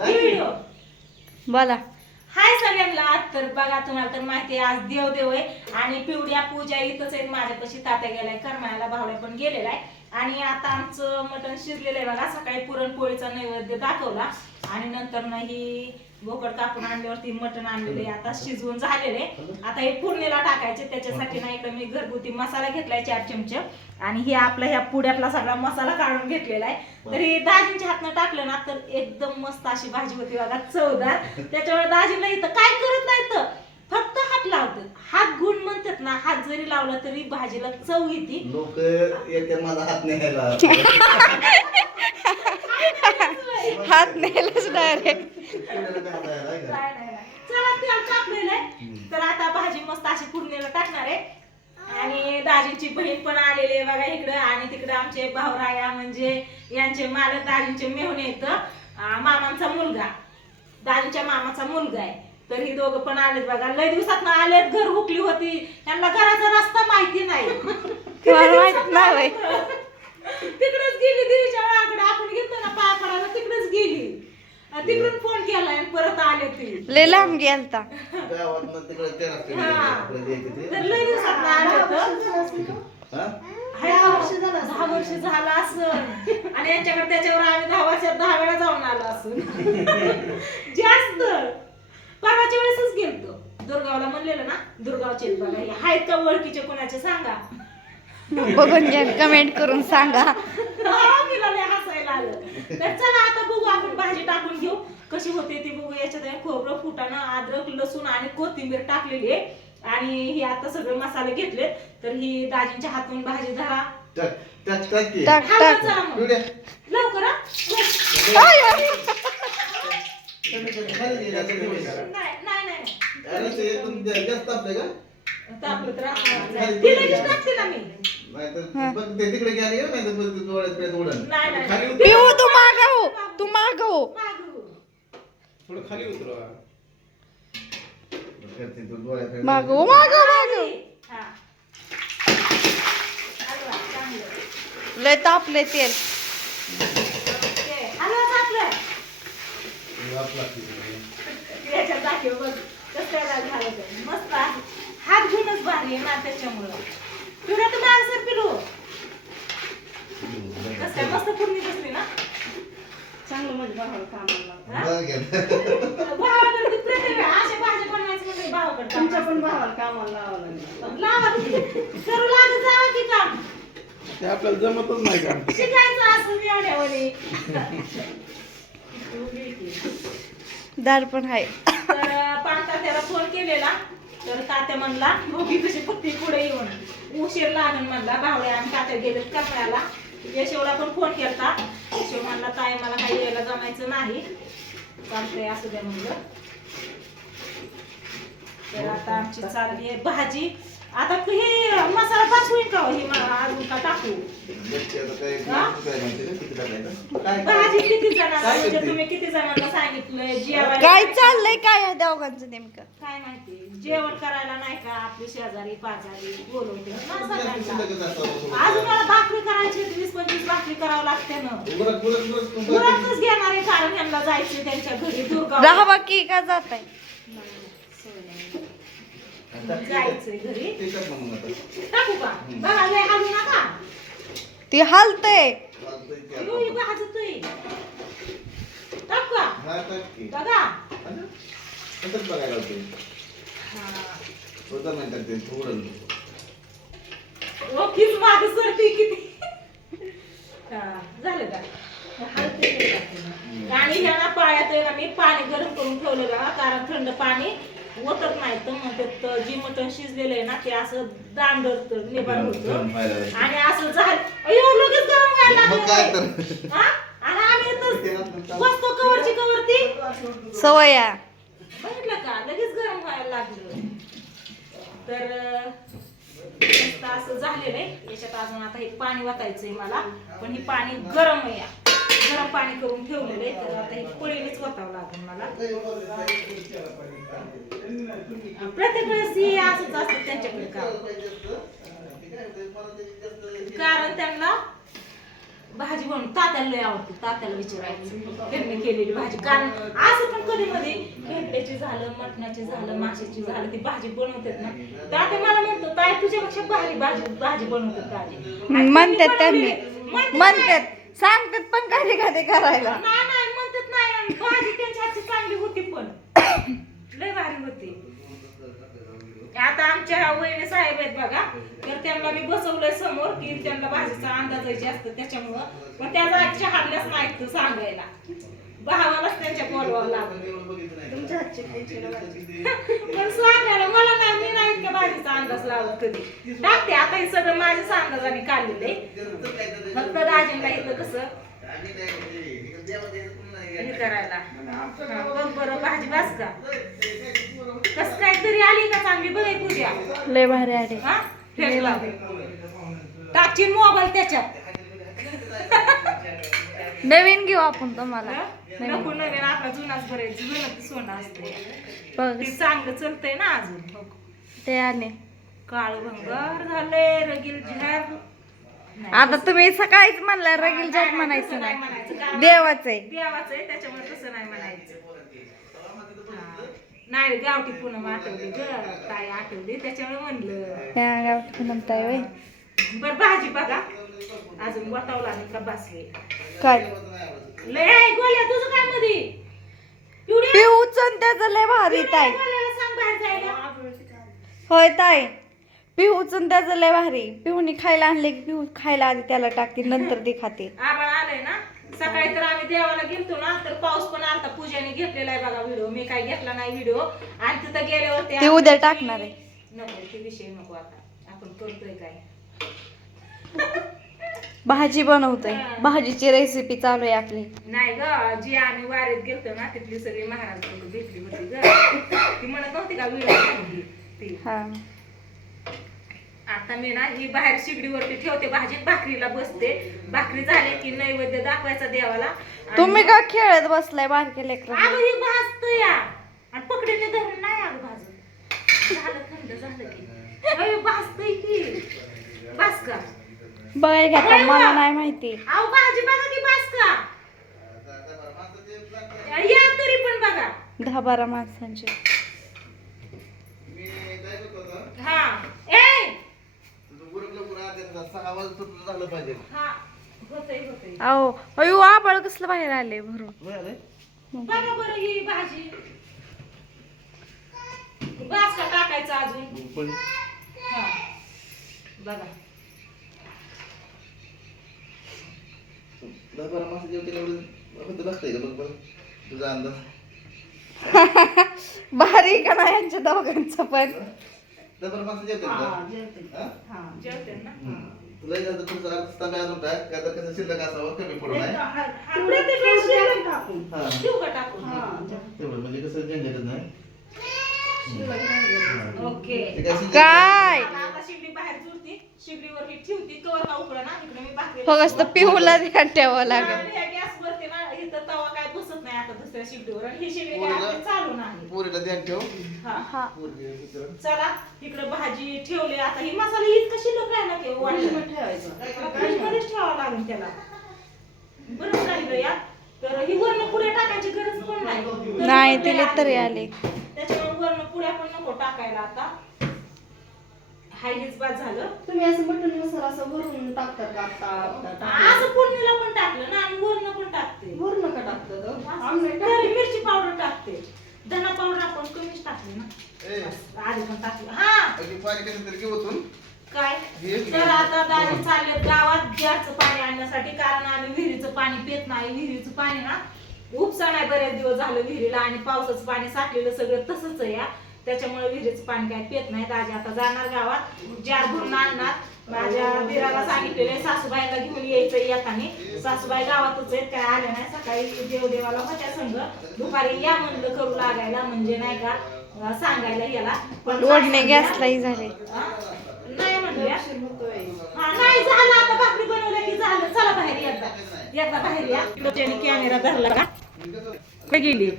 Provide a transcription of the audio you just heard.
Video बोला. हाय सगळ्यांना. तर बघा तुम्हाला तर माहिती आहे आज देव देव आहे आणि पिवड्या पूजा इथंच आहेत. माझ्यापाशी तात्या गेलाय करमायला भावड्या पण गेलेला आहे आणि आता आमचं मटण शिजलेलं आहे बघा. सकाळी पुरणपोळीचा नैवेद्य दाखवला. आणि नंतर नाही बोकड कापून आणल्यावरती मटण आणलेले आता शिजवून झालेले. आता हे फोडणीला टाकायचे त्याच्यासाठी ना इकडे मी घरगुती मसाला घेतलाय चार चमचे. आणि हे आपला ह्या पुड्यातला सगळा मसाला काढून घेतलेला आहे. तर हे दाजींच्या हातनं टाकलं ना तर एकदम मस्त अशी भाजी होती बघा चवदार. त्याच्यामुळे दाजीला इथं काय करत नाही तर फक्त हात लावतात. हात गुण म्हणतात ना हात जरी लावला तरी भाजीला चव येते. लोक येते माझा हात न्यायला हात नेलच डायरेक्ट. पुण्याला काय हात आहे, काय नाही, नाही, नाही. चला तेल टाकलेलं आहे तर आता भाजी मस्त अशी फोडणीला टाकणार आहे. आणि दाजींची बहीण पण आलेली आहे बघा इकडं. आणि तिकडं आमचे भावराया म्हणजे यांचे मालक दाजींचे मेहुणे येत मामांचा मुलगा. दाजींच्या मामाचा मुलगा आहे. तर ही दोघं पण आलेत बघा. लय दिवसात आलेत घर हुकली होती. त्यांना घराचा रस्ता माहिती नाही. माहीत. तिकडेच गेली देवीच्या वाळाकडे आपण घेतो ना पाया पडायला तिकडून फोन केला आणि परत आले ती. लय लांब गेलता. गावातनं तिकडे ते रस्ते हा. तर. लय दिवसात आले तर हा? दहा वर्ष झालं दहा वर्ष झालं असं. आणि यांच्याकडे त्याच्यावर आम्ही दहा वर्षात दहा वेळा जाऊन आलो असं. जास्त. परवाच्या वेळेसच गेलतो. दुर्गावला म्हणलेलं ना दुर्गावचे बघा हे आहेत का ओळखीचे कोणाचे सांगा. बघून घ्या कमेंट करून सांगा. हा, मला लय हसायला आलं. तर चला आता बघू आपण भाजी टाकून घेऊ. कशी होते ती बघू. याच्यात खोबरं फुटाणं अद्रक लसूण आणि कोथिंबीर टाकलेली आहे. आणि हे आता सगळे मसाले घेतले तर ही दाजींच्या हातून भाजी धरा. लवकर. नाही नाही ते. पिऊ माग हो तू माग हो मागू. हो माग माग. लय तापले तेल. मस्त. हात घेऊनच भारी आहे ना त्याच्यामुळं तर पिलू कसं काय? मस्त पूर्णी बसली ना? चांगलं म्हणजे भावाला कामाला. भावाकडे प्रत्येक अशा भाज्या बनवायचं म्हणजे भावाकडे तुमच्या पण भावाला कामाला लावावं लागेल. लावा करू लागत जावं की काम. ते आपल्याला जमतच नाही का शिकायचं असं एवढ्यावरी दार पण आहे. तर पांढरा त्याला फोन केलेला. तर तात्या म्हणला दोघी कशी पत्ती पुढे येऊन. उशीर लागेल म्हणला भावड्या आणि तात्या गेले कपड्याला यशवला पण फोन केला यशव म्हणला ताई मला काही यायला जमायचं नाही. चालतंय असू द्या म्हणलं. तर आता आमची चालली आहे भाजी. आता हे मसाला पाच होईल का हो? का टाकू किती भाजी जणांना म्हणजे? तुम्ही किती जणांना सांगितलंय? जेवायला काय चाललंय काय आहे दोघांचं नेमकं? काय माहिती? जेवण करायला नाही का? आपली शेजारी पाजारी बोलवते ना सगळ्यांना. अजून मला भाकरी करायची आहेत, वीस पंचवीस भाकरी करावं लागते ना. मुलांच घेणार आहे कारण यांना जायचे त्यांच्या घरी दुर्गा राहावा की का जात आहे जायचंय घरी. ते टाक का? बघा लय हलू नका. ती हालतय. भाजतोय टाकू का? हा. बघा. बघायला होते हा. थोडं माग सरती किती. हा, झालं का? हलते. आणि पायात आहे ना मी पाणी गरम करून ठेवलेलं आहे, कारण थंड पाणी ओतत नाही तर तर जी मटण शिजलेलं आहे ना ते असं दांडत निभार होतं. आणि असं झालं अयो लगेच गरम व्हायला मग लागलं हा? आणि आम्ही इथं बसतो कवरची कवरती सवय आहे. बघितलं का लगेच गरम व्हायला लागलं तर अं, मस्त असं झालेलं आहे याच्यात अजून आता हे पाणी वाटायचंय मला पण हे पाणी गरम आहे या. गरम पाणी करून ठेवलेलं आहे तर आता हे पळीनेच वतावं लागेल मला. प्रत्येक वेळेस हे असंच असतं त्यांच्याकडे काम. कारण त्यांना भाजी बनवून तात्याला लय आवडते तात्याला विचारायचं. त्यांनी केलेली भाजी. कारण असं पण कधी मध्ये भेंड्याची झालं मटणाची झालं माशाची झालं ती भाजी बनवतात ना. तात्या मला म्हणतो ताई तुझ्यापेक्षा भारी भाजी भाजी बनवतात त्यांनी. म्हणतात म्हणतात. सांगतात पण कधी कधी करायला. नाही नाही म्हणतात नाही. आणि भाजी त्यांच्या हातची चांगली होती पण. लय भारी होती. आता आमच्या वहिनी साहेब आहेत बघा. तर त्यांना मी बसवलंय समोर की त्यांना भाजीचा अंदाज जास्त त्याच्यामुळं. पण त्या जागच्या हाडल्याच नाहीत सांगायला. भावालाच त्यांच्या बोलवावं लागलं. तुमच्या हातची. पण सांगायला मला नाही मी नाही इतक्या भाजीचा अंदाज लावत कधी. टाकते आता हे सगळं माझ्याच अंदाजाने काढलेलं फक्त दाजींना इथं कसं? हे करायला. बघ बरं भाजी बास का? कस काय तरी आली का चांगली? बघाय पूजा. लय भारी आले. हा टाकशील मोबाईल त्याच्यात. नवीन घेऊ आपण तुम्हाला? नको नवीन. आपला जुनाच बरं जुनं सोनं असते बघ. ते चांगलं चलतंय ना अजून. ते आले. काळ भंगार झाले रगील झार. आता तुम्ही सकाळीच म्हणला रगील जात नाही, म्हणायचं तसं नाही. देवाच आहे. देवाचं आहे त्याच्यामुळे तसं नाही म्हणायचं. हा. नाही गावठी पूनम आठवली ग ताई आठवली त्याच्यामुळे म्हणलं. त्या गावात म्हणताय होय. बर भाजी बघा. अजून वतावला नाही का बसले. काय? लय आहे गोल्या तुझं काय मध्ये? पिऊचन त्याचं लय भारी ताई. होय ताई. पिऊचन त्याचं लय भारी. पिऊनी खायला आणले की पिऊ खायला आधी त्याला टाकते नंतर ती खाते. आबाळ आलंय ना? सकाळी तर आम्ही देवाला गेलतो ना तर पाऊस पण आलता. पूजाने घेतलेला आहे बघा व्हिडिओ. मी काय घेतला नाही व्हिडिओ. आणि तिथं गेल्यावर ते उद्या टाकणार आहे. नको ते विषय नको आता. आपण करतोय काय? भाजी बनवतोय. भाजीची रेसिपी चालू आहे आपली. नाही ग जी आम्ही वारीत गेलतो ना तिथली सगळी महाराज लोक भेटली होती ग. ती म्हणत नव्हती का व्हिडिओ हा. आता मी ना ही बाहेर शिगडीवरती ठेवते भाजीत भाकरीला बसते. भाकरी झाली की नैवेद्य दाखवायचा देवाला. तुम्ही का खेळत बसलाय बारके लेकर अगं ही भाजत या. आणि पकडीने धरून नाही अगं भाजत. झालं थंड झालं की. भाजतंय की. भास का? बघाय आता मला नाही माहिती. अहो भाजी बघा की भास का? या तरी पण बघा. दहा बारा माणसांची. हा. ए! हा अहो अयो आबाळ कसलं बाहेर आले भरून. होय आलंय? बघा बरं ही भाजी. भास का टाकायचा अजून. हा बघा. भारी का नाही यांच्या दोघांचं पण? हा? जेवते. ना? तुला आता तुमचा अर्थ तांबे अजून टाक का आता कसं शिल्लक असावं? कमी पडू नये. शिल्लक हा. ठेवू का टाकून तेवढं म्हणजे कसं झंझटच नाही? ओके. ते काय शिल्लक- काय? आता शिगडी बाहेर शिगडीवर ही ठेवती कवर का उकडा ना? इकडे मी भाकरी फक्त पिहूला ध्यान ठेवावं लागेल आणि ह्या गॅसवरती ना इथं तवा काय बसत नाही आता दुसऱ्या शिगडीवर आणि ही काय आपली चालू नाही पोरीला ध्यान ठेव. हा. हा. चला इकडे भाजी ठेवली आता ही मसाला इतकं शिल्लक राहिला की वाटलं फ्रीजमध्येच ठेवावं लागेल त्याला. बरं राहिलं या. तर ही वरण पुढे टाकायची गरज पण नाही. नाही तिले तरी आले. त्याच्यामुळे वरण पुऱ्या पण नको टाकायला आता. हाय हेच बाद झालं. तुम्ही असं मटन मसाला असं भरून टाकतात का? आता? असं फोडणीला पण टाकलं ना आणि वरण पण टाकते भरून नका टाकतात हो. आमच्या तरी मिरची पावडर टाकते धना पावडर आपण कमीच टाकली ना ए, आधी पण टाकलं हा अगदी पाणी कसं तरी घेऊ ओतून. काय हे तर आता दाजी चालले गावात गॅसचं पाणी आणण्यासाठी कारण आम्ही विहिरीचं पाणी पित नाही विहिरीचं पाणी ना उपसा नाही बरेच दिवस झालं विहिरीला आणि पावसाचं पाणी साठलेलं सगळं तसंच आहे या. त्याच्यामुळे विहिरीचं पाणी काय पित नाही. दाजी आता जाणार गावात जार भरून आणणार. माझ्या दिराला सांगितलेले सासूबाईला घेऊन यायचं येताना. सासूबाई गावातच आहेत काय आल्या नाही. सकाळी देवदेवाला होत्या संघ. दुपारी या म्हणलं करू लागायला म्हणजे नाही का सांगायला याला. पण ओढणे गॅसलाही झाले. हा? नाही म्हणल्या होतोय हा नाही झालं. आता भाकरी बनवलं की झालं चला बाहेर एकदा. एकदा बाहेर या. त्याने कॅमेरा धरला का? गेली?